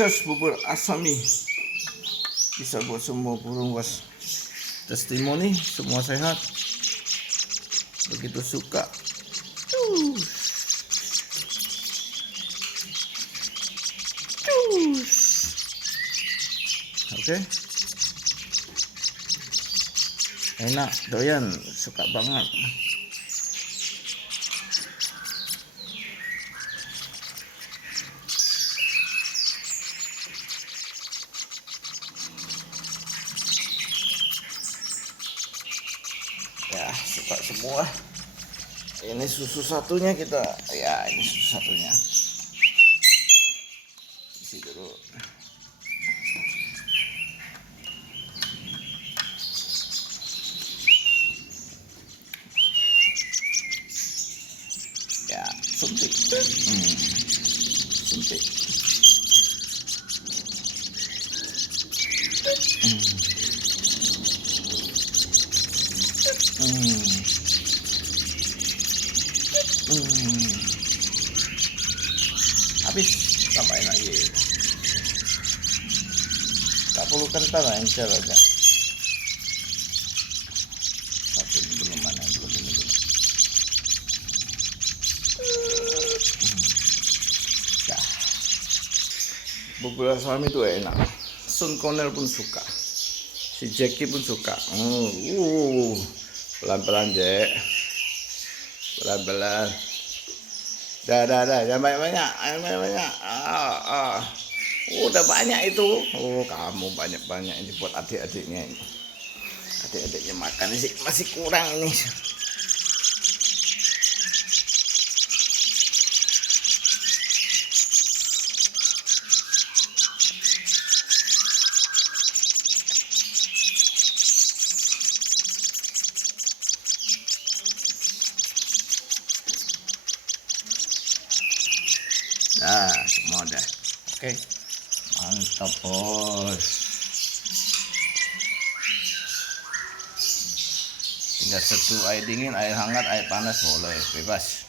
Jos bubur asami bisa buat semua burung was. Testimoni semua sehat, begitu suka. Oke, enak, doyan, suka banget. Ya, suka semua. Ini susu satunya kita, ya ini susu satunya. Isi dulu. Ya, suntik. Suntik. Habis, tambahin lagi. Tak perlu kental lah, encer aja. Satu ini belum, mana yang belum ini belum. Ya, bubur asam itu enak. Sun Connell pun suka, si Jackie pun suka. Pelan-pelan Jack, pelan-pelan. Dah, jangan banyak-banyak, udah banyak itu. Oh, kamu banyak-banyak ini buat adik-adiknya. Adik-adiknya makan masih kurang ini. Nah, semua udah. Oke. Mantap, bos. Tinggal seduh air dingin, air hangat, air panas boleh, bebas.